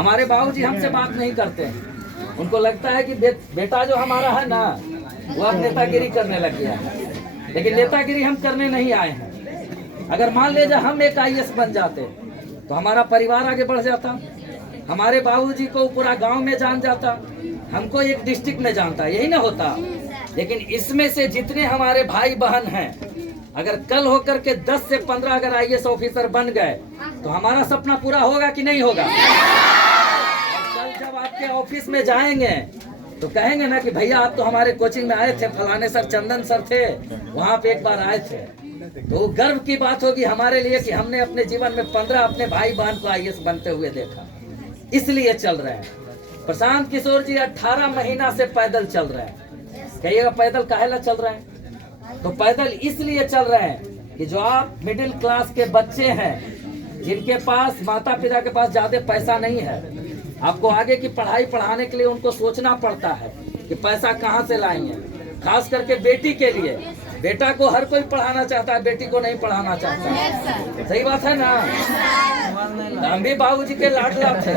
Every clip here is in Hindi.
हमारे बाबूजी हमसे बात नहीं करते हैं, उनको लगता है कि बेटा जो हमारा है ना वो अब नेतागिरी करने लग गया है, लेकिन नेतागिरी हम करने नहीं आए हैं। अगर मान लीजिए हम एक IAS बन जाते तो हमारा परिवार आगे बढ़ जाता, हमारे बाबूजी को पूरा गांव में जान जाता, हमको एक डिस्ट्रिक्ट में जानता, यही ना होता। लेकिन इसमें से जितने हमारे भाई बहन हैं, अगर कल होकर के 10 से 15 अगर IAS ऑफिसर बन गए तो हमारा सपना पूरा होगा कि नहीं होगा? कल जब आपके ऑफिस में जाएंगे तो कहेंगे ना कि भैया आप तो हमारे कोचिंग में आए थे, फलाने सर चंदन सर थे, वहाँ पे एक बार आए थे। तो गर्व की बात होगी हमारे लिए कि हमने अपने जीवन में 15 अपने भाई बहन को IAS बनते हुए देखा। इसलिए चल रहे हैं। प्रशांत किशोर जी 18 महीना से पैदल चल रहे हैं। कहिएगा पैदल काहेला चल रहे हैं? तो पैदल इसलिए चल रहे हैं कि जो आप मिडिल क्लास के बच्चे हैं, जिनके पास माता पिता के पास ज्यादा पैसा नहीं है, आपको आगे की पढ़ाई पढ़ाने के लिए उनको सोचना पड़ता है कि पैसा कहाँ से लाएंगे। खास करके बेटी के लिए, बेटा को हर कोई पढ़ाना चाहता है, बेटी को नहीं पढ़ाना चाहता। सही बात है ना? हम भी बाबूजी के लाडला थे,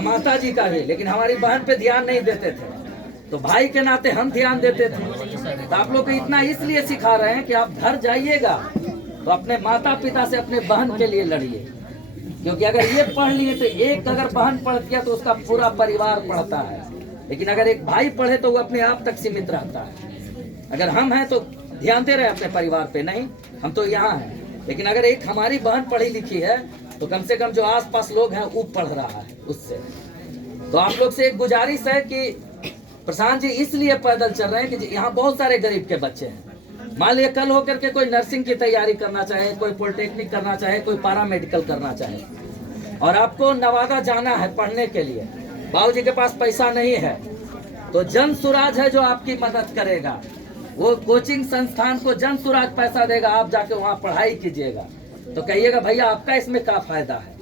माता जी का भी, लेकिन हमारी बहन पे ध्यान नहीं देते थे, तो भाई के नाते हम ध्यान देते थे। तो आप लोग को इतना इसलिए सिखा रहे हैं कि आप घर जाइएगा तो अपने माता पिता से अपने बहन के लिए लड़िए, क्योंकि अगर ये पढ़ लिए तो एक अगर बहन पढ़ गया तो उसका पूरा परिवार पढ़ता है, लेकिन अगर एक भाई पढ़े तो वो अपने आप तक सीमित रहता है। अगर हम हैं तो ध्यान दे रहे हैं अपने परिवार पे, नहीं हम तो यहाँ हैं, लेकिन अगर एक हमारी बहन पढ़ी लिखी है तो कम से कम जो आसपास लोग हैं वो पढ़ रहा है उससे। तो आप लोग से एक गुजारिश है कि प्रशांत जी इसलिए पैदल चल रहे हैं कि यहाँ बहुत सारे गरीब के बच्चे हैं। मान लिया कल होकर के कोई नर्सिंग की तैयारी करना चाहे, कोई पॉलिटेक्निक करना चाहे, कोई पैरामेडिकल करना चाहे, और आपको नवादा जाना है पढ़ने के लिए, बाबूजी के पास पैसा नहीं है, तो जन सुराज है जो आपकी मदद करेगा। वो कोचिंग संस्थान को जन सुराज पैसा देगा, आप जाके वहाँ पढ़ाई कीजिएगा। तो कहिएगा भैया आपका इसमें क्या फायदा है,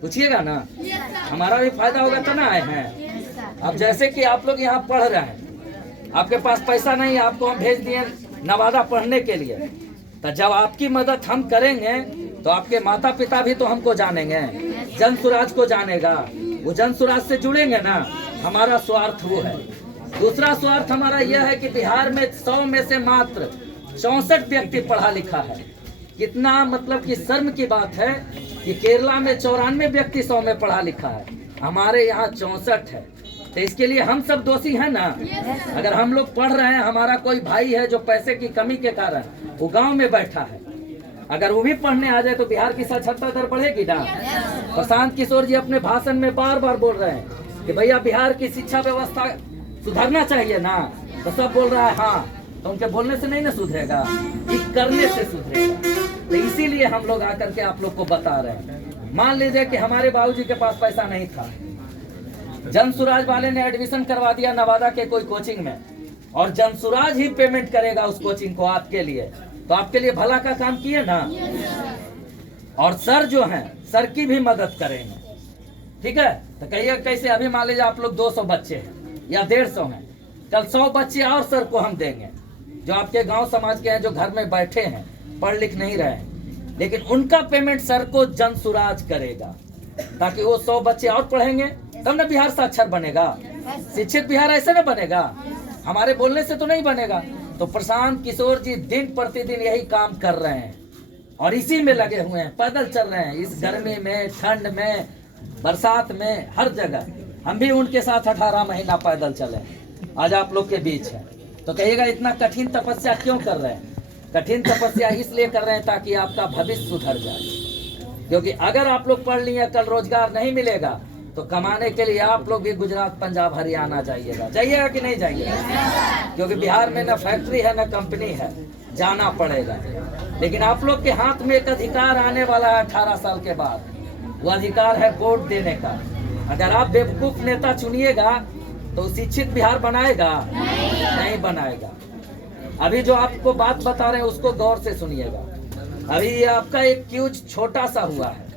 पूछिएगा ना, हमारा भी फायदा होगा तो ना आए हैं। अब जैसे कि आप लोग यहाँ पढ़ रहे हैं, आपके पास पैसा नहीं है, आपको हम भेज दिए नवादा पढ़ने के लिए, तो जब आपकी मदद हम करेंगे तो आपके माता पिता भी तो हमको जानेंगे, जन सुराज को जानेगा, वो जन सुराज से जुड़ेंगे ना। हमारा स्वार्थ वो है। दूसरा स्वार्थ हमारा यह है कि बिहार में 100 में से मात्र 64 व्यक्ति पढ़ा लिखा है। कितना मतलब कि शर्म की बात है कि केरला में 94 व्यक्ति 100 में पढ़ा लिखा है, हमारे यहाँ 64 है। तो इसके लिए हम सब दोषी हैं ना। अगर हम लोग पढ़ रहे हैं, हमारा कोई भाई है जो पैसे की कमी के कारण वो गांव में बैठा है, अगर वो भी पढ़ने आ जाए तो बिहार की साक्षरता दर बढ़ेगी ना। प्रशांत किशोर जी अपने भाषण में बार बार बोल रहे हैं कि भैया बिहार की शिक्षा व्यवस्था सुधारना चाहिए ना, तो सब बोल रहा है हाँ, तो उनके बोलने से नहीं ना सुधरेगा, करने से सुधरेगा। तो इसीलिए हम लोग आकर के आप लोग को बता रहे हैं। मान लीजिए कि हमारे बाबूजी के पास पैसा नहीं था, जनसुराज वाले ने एडमिशन करवा दिया नवादा के कोई कोचिंग में, और जनसुराज ही पेमेंट करेगा उस कोचिंग को आपके लिए, तो आपके लिए भला का काम किए ना। और सर जो हैं, सर की भी मदद करेंगे, ठीक है। तो कहिए कैसे, अभी मान लीजिए आप लोग 200 बच्चे हैं या 150 हैं, कल 100 बच्चे और सर को हम देंगे, जो आपके गांव समाज के हैं, जो घर में बैठे हैं, पढ़ लिख नहीं रहे हैं, लेकिन उनका पेमेंट सर को जनसुराज करेगा, ताकि वो 100 बच्चे और पढ़ेंगे, तब ना बिहार साक्षर बनेगा। शिक्षित बिहार ऐसे ना बनेगा, हमारे बोलने से तो नहीं बनेगा। तो प्रशांत किशोर जी दिन प्रतिदिन यही काम कर रहे हैं और इसी में लगे हुए हैं, पैदल चल रहे हैं, इस गर्मी में, ठंड में, बरसात में, हर जगह। हम भी उनके साथ 18 महीना पैदल चले, आज आप लोग के बीच है। तो कहिएगा इतना कठिन तपस्या क्यों कर रहे हैं? कठिन तपस्या इसलिए कर रहे हैं ताकि आपका भविष्य सुधर जाए, क्योंकि अगर आप लोग पढ़ लिए, कल रोजगार नहीं मिलेगा तो कमाने के लिए आप लोग भी गुजरात, पंजाब, हरियाणा जाइएगा कि नहीं जाइएगा? क्योंकि बिहार में न फैक्ट्री है न कंपनी है, जाना पड़ेगा। लेकिन आप लोग के हाथ में एक अधिकार आने वाला है 18 साल के बाद, वो अधिकार है वोट देने का। अगर आप बेवकूफ नेता चुनिएगा तो शिक्षित बिहार बनाएगा? नहीं बनाएगा। अभी जो आपको बात बता रहे हैं उसको गौर से सुनिएगा। अभी ये आपका एक क्यूज छोटा सा हुआ है,